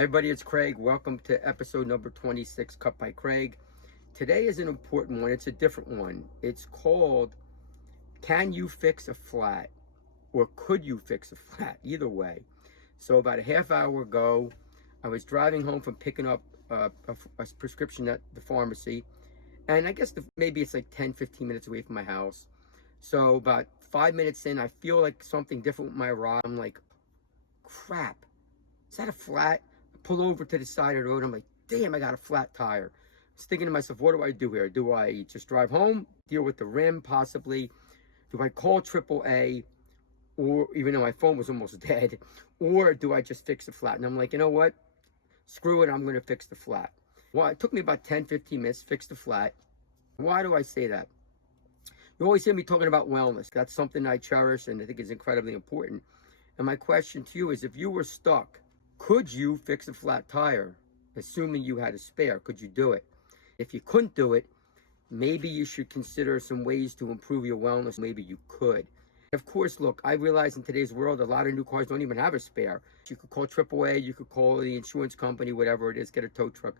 Hey everybody, it's Craig. Welcome to episode number 26, Cut by Craig. Today is an important one. It's a different one. It's called, Can You Fix a Flat? Or Could You Fix a Flat? Either way. So about a half hour ago, I was driving home from picking up a prescription at the pharmacy. And I guess maybe it's like 10, 15 minutes away from my house. So about 5 minutes in, I feel like something different with my rod. I'm like, crap, is that a flat? Pull over to the side of the road. I'm like, damn, I got a flat tire. I was thinking to myself, what do I do here? Do I just drive home, deal with the rim possibly? Do I call AAA, or even though my phone was almost dead, or do I just fix the flat? And I'm like, you know what? Screw it, I'm going to fix the flat. Well, it took me about 10, 15 minutes to fix the flat. Why do I say that? You always hear me talking about wellness. That's something I cherish and I think is incredibly important. And my question to you is, if you were stuck, could you fix a flat tire? Assuming you had a spare, could you do it? If you couldn't do it, maybe you should consider some ways to improve your wellness. Maybe you could. Of course, look, I realize in today's world, a lot of new cars don't even have a spare. You could call AAA, you could call the insurance company, whatever it is, get a tow truck.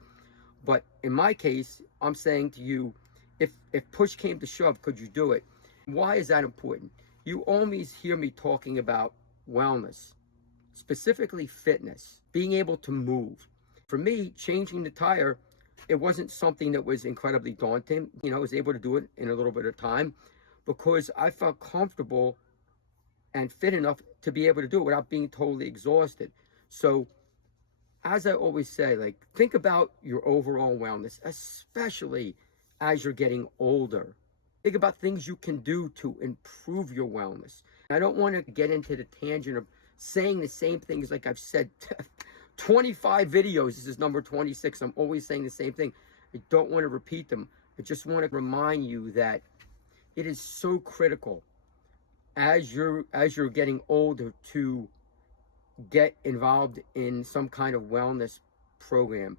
But in my case, I'm saying to you, if push came to shove, could you do it? Why is that important? You always hear me talking about wellness, specifically fitness, being able to move. For me, changing the tire, it wasn't something that was incredibly daunting. I was able to do it in a little bit of time because I felt comfortable and fit enough to be able to do it without being totally exhausted. So, as I always say, think about your overall wellness, especially as you're getting older. Think about things you can do to improve your wellness. I don't want to get into the tangent of saying the same things like I've said 25 videos. This is number 26. I'm always saying the same thing. I don't want to repeat them. I just want to remind you that it is so critical as you're getting older to get involved in some kind of wellness program,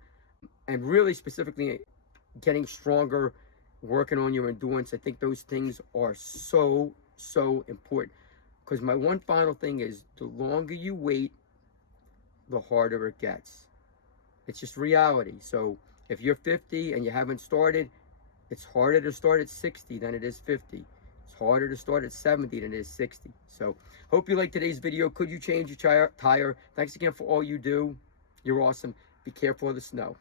and really specifically getting stronger, working on your endurance. I think those things are so important. Because my one final thing is, the longer you wait, the harder it gets. It's just reality. So if you're 50 and you haven't started, it's harder to start at 60 than it is 50. It's harder to start at 70 than it is 60. So hope you liked today's video. Could you change your tire? Thanks again for all you do. You're awesome. Be careful of the snow.